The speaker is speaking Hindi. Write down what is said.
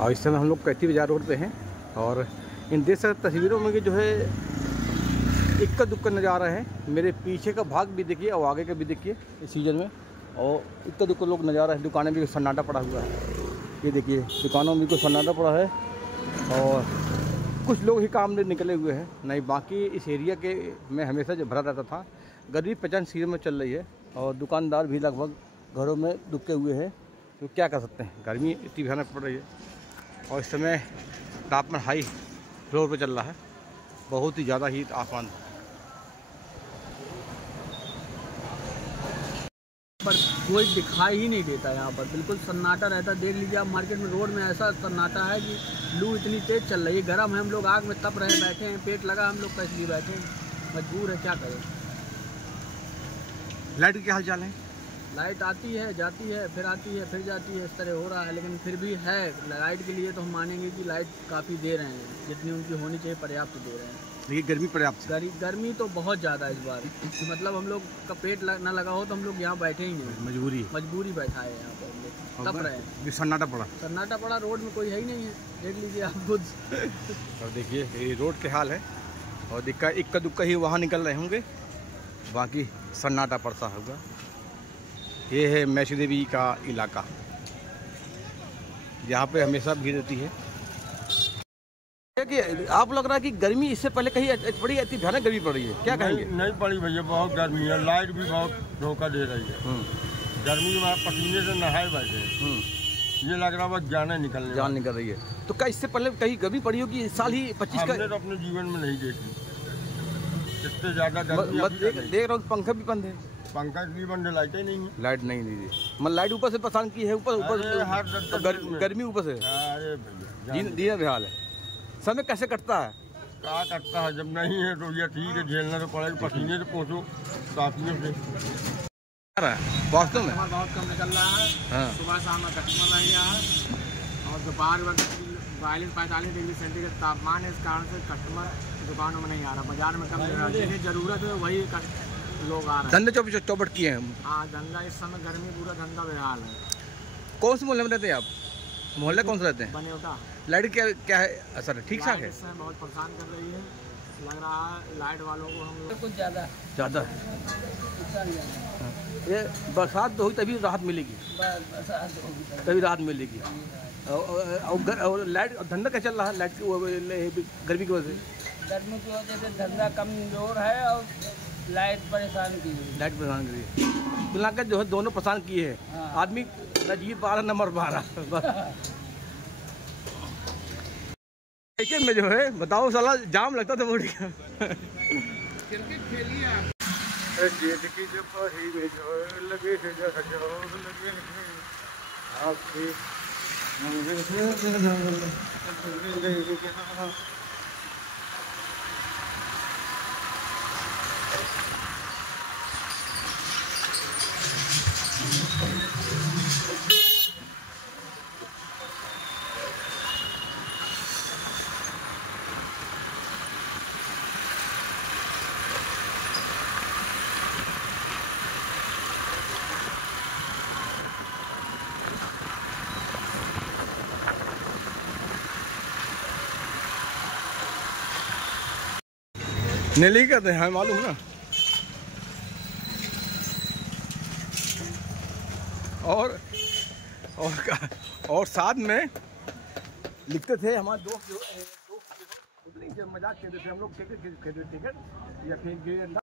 और इस समय हम लोग कैथी बाजार रोड पे हैं और इन देख सकते तस्वीरों में कि जो है इक्का दुक्का नज़ारा है। मेरे पीछे का भाग भी देखिए और आगे का भी देखिए इस सीज़न में, और इक्का दुक्का लोग नज़ारा है। दुकानें भी सन्नाटा पड़ा हुआ है, ये देखिए दुकानों में भी कुछ सन्नाटा पड़ा है और कुछ लोग ही काम में निकले हुए हैं। नहीं बाकी इस एरिया के में हमेशा जो भरा रहता था। गर्मी प्रचंड सीजन में चल रही है और दुकानदार भी लगभग घरों में दुबके हुए हैं, तो क्या कर सकते हैं, गर्मी इतनी भयानक पड़ रही है। और इस समय तापमान हाई फ्लोर पर चल रहा है, बहुत ही ज़्यादा हीट आसमान पर कोई दिखाई ही नहीं देता। यहाँ पर बिल्कुल सन्नाटा रहता। देख लीजिए आप मार्केट में, रोड में ऐसा सन्नाटा है कि लू इतनी तेज़ चल रही है, गर्म है, हम लोग आग में तप रहे बैठे हैं, पेट लगा हम लोग कैसे बैठे हैं, मजबूर है, क्या करें। लाइट के क्या हाल चाल है? लाइट आती है जाती है, फिर आती है फिर जाती है, इस तरह हो रहा है। लेकिन फिर भी है लाइट के लिए तो हम मानेंगे कि लाइट काफ़ी दे रहे हैं, जितनी उनकी होनी चाहिए पर्याप्त दे रहे हैं। देखिए गर्मी पर्याप्त, गर्मी तो बहुत ज़्यादा इस बार, मतलब हम लोग का पेट ना लगा हो तो हम लोग यहाँ बैठे ही नहीं, मजबूरी बैठा है यहाँ पर, हम लोग तप रहे हैं। सन्नाटा पड़ा, रोड में कोई है ही नहीं है, देख लीजिए आप खुद। और देखिए ये रोड के हाल है और इक्का दुक्का ही वहाँ निकल रहे होंगे, बाकी सन्नाटा पड़ता होगा। ये है मैसी देवी का इलाका, यहाँ पे हमेशा भीड़ रहती है। कि आप लग रहा है कि गर्मी इससे पहले कहीं बड़ी इतनी भयानक गर्मी पड़ रही है, क्या कहेंगे? नहीं पड़ी भैया, बहुत गर्मी है, लाइट भी बहुत धोखा दे रही है। गर्मी में पसीने से नहाए बैठे, ये लग रहा है जान निकल रही है। तो क्या इससे पहले कहीं गर्मी पड़ी होगी इस साल ही 25 का? हमने तो अपने जीवन में नहीं देखी इससे ज्यादा गर्मी। देख रहा हूँ पंखा भी बंद है, पंखा भी बंद है, लाइटें नहीं है। लाइट नहीं दी, मतलब लाइट ऊपर से परेशान की है, ऊपर गर्मी ऊपर से। अरे भैया दीना बेहाल है। समय कैसे कटता है? क्या करता है, जब नहीं है तो ये ठीक है, झेलना तो पड़ेगा, पसीने से पहुँचो साथियों से। वास्तव में बहुत कम निकल रहा है। हाँ। सुबह शाम में कस्टमर रह गया है और दोपहर वक्त 42-45 डिग्री सेंटीग्रेड तापमान है, इस कारण से कस्टमर दुकानों में नहीं आ रहा, बाजार में कम जितनी जरूरत है वही लोग आ रहे हैं। धंधे चौपट किए हैं। हाँ, धंधा इस समय गर्मी पूरा धंधा बेहाल है। कौन से मोहल्ले में रहते हैं आप? मोहल्ले कौन से रहते हैं? बनेवटा। लाइट क्या है असर है? ठीक ठाक है? इस समय बहुत परेशान कर रही है, लग रहा है लाइट वालों को हम लोग कुछ ज़्यादा ये बरसात तो हुई तभी राहत मिलेगी, तभी राहत मिलेगी। और लाइट धंधा क्या चल रहा है? लाइट की गर्मी की वजह से, गर्मी की वजह से धंधा कमजोर है और लाइट परेशान की है। मिला कर जो है दोनों परेशान किए हैं। हाँ। आदमी न जी पा रहा न मर पा रहा। में जो है बताओ साला जाम लगता था बॉडी का। क्रिकेट खेलिए आप। नीली कहते हैं, हमें मालूम ना। और साथ में लिखते थे हमारे दोस्त जो मजाक कहते थे, हम लोग टिकट या फिर